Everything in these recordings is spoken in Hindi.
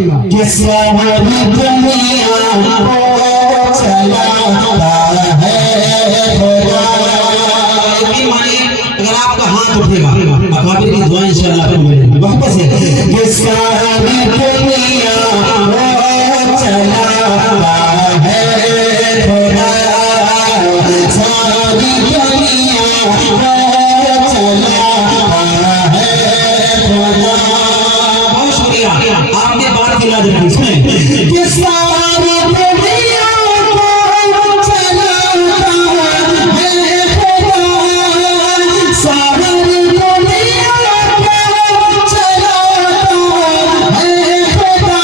किस वाली दुनिया को चलाता है खुदा। अगर आपका हाथ उठेगा अकाबिर की दुआ इंशाअल्लाह फिर मिलेगी। वापस है किस वाली दुनिया को चलाता है खुदा, सारी दुनिया को चलाता है खुदा। बहुत शुक्रिया आपने बात की लाजत इसमें कि सारी दुनिया को चलाता है खुदा, सारी दुनिया को चलाता है खुदा।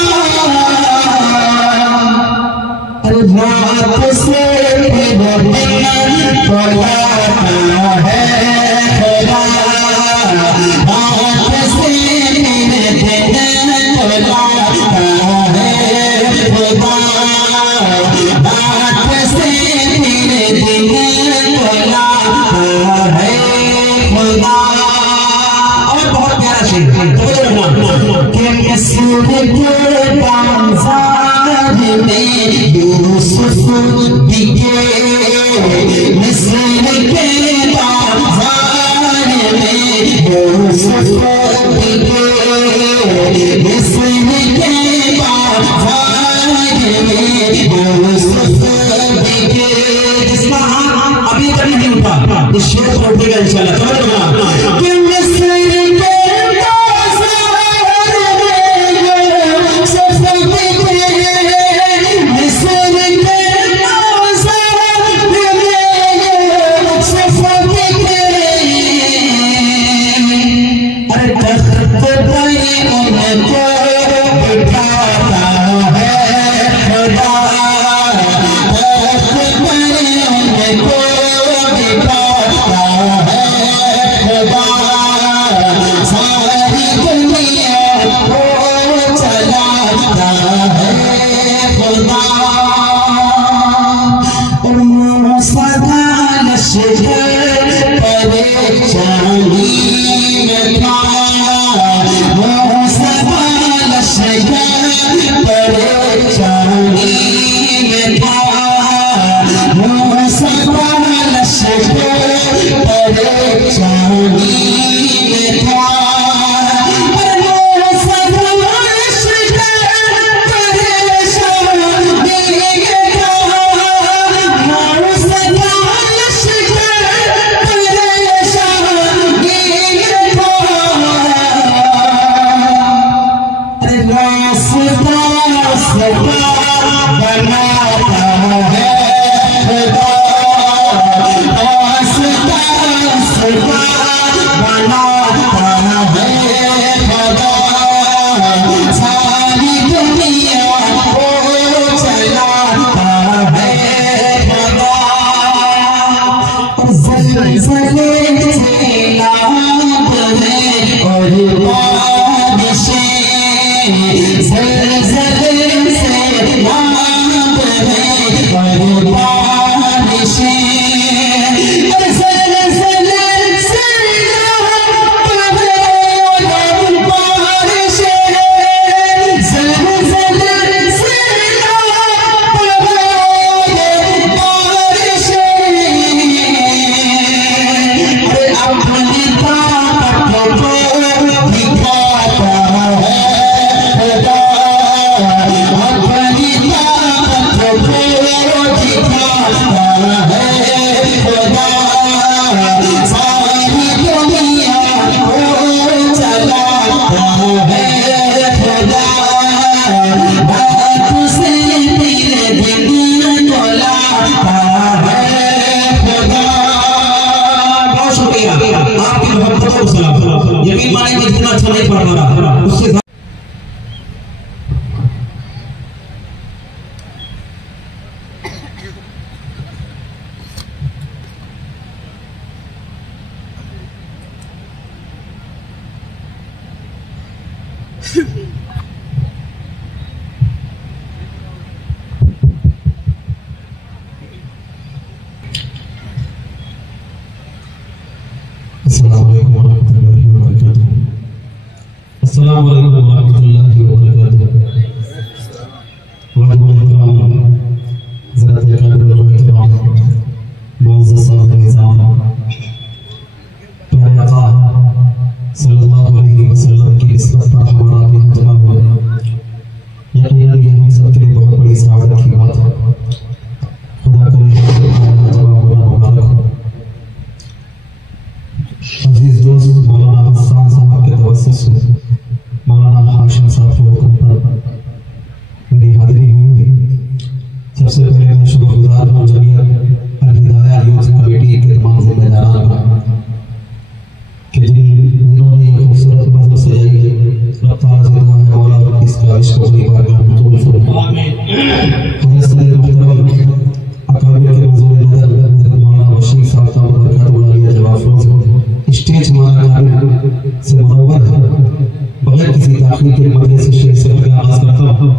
अरे रात से दिन पलाता है खुदा, रात से दिन यूसुफ दिखे मिस्र के बाजार में, यूसुफ दिखे मिस्र के बाजार में, यूसुफ दिखे। जिसका हाथ अभी कभी नहीं उठा इस शेर को उठेगा इंशाल्लाह। समझ कि मिस्र के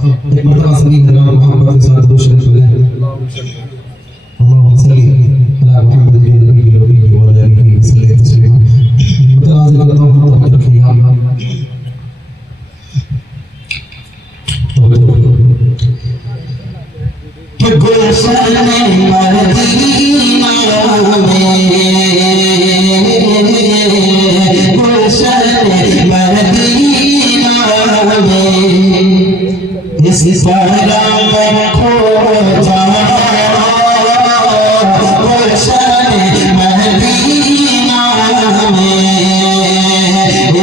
एक मर्तबा सभी हजरात मोहब्बत के साथ दो शरीफ पढ़ें। अल्लाहुम्मा सल्ली अला मुहम्मद नबी व आलिहि वसल्लम तस्लीमा। मुतवाज़ी करता हूं तो रखिएगा कि गुलशन मदीना में गुलशन मदीना में इस सारा में खो जाना गुलशन मदीना में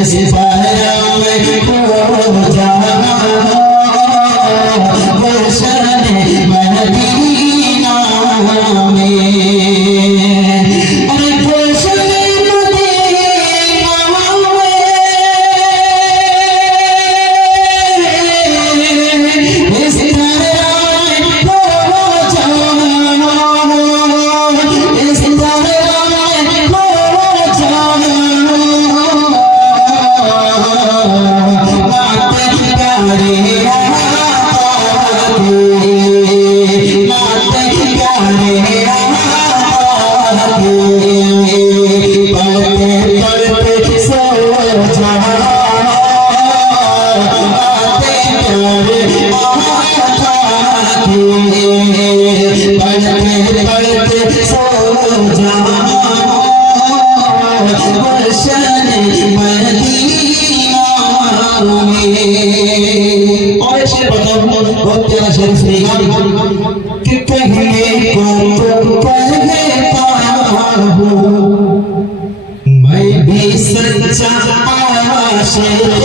इस सारा में खो जाना गुलशन मदीना में। अरे गुलशन मदीना में इस तरह खो जाना इस तरह खो जाना बात प्यारे और शेर बताओ बहुत प्यारा शेर सुनेगा कि कहने को तो कहता हूँ मैं भी सच्चा आशिक हूँ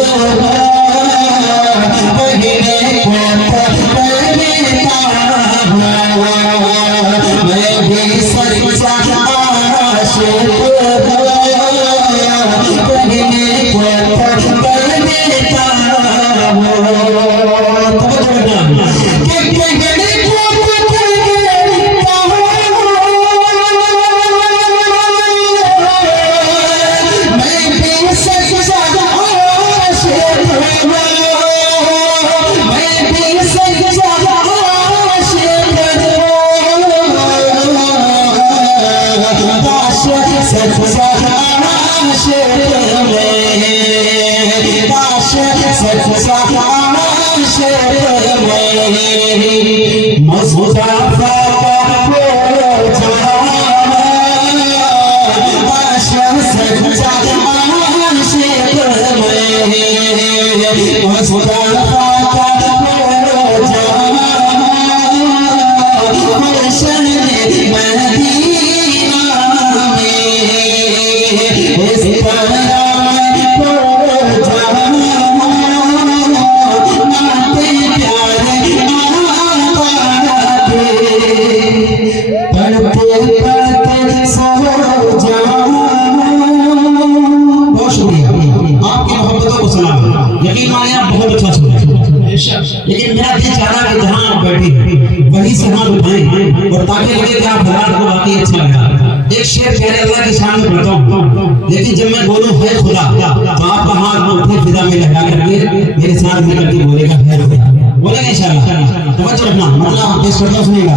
कहने को तो कहता हूँ मैं भी सच्चा आशिक हूँ कहने को तो कहता लेकिन मेरा दिल चाह रहा है कि जहां आप बैठे वहीं से हाथ उठाएं और ताकि लगे कि आप हज़रात को वाकई अच्छा लगा। एक शेर पहले अल्लाह के सामने पढ़ता हूं, लेकिन जब मैं बोलूं है खुदा तो आपका हाथ उठे फिजा में लगा करके मेरे साथ मिलकर के बोलेगा है खुदा, बोलेगा इंशाअल्लाह। तवज्जो रखना, मतलब आप इस सुनेगा।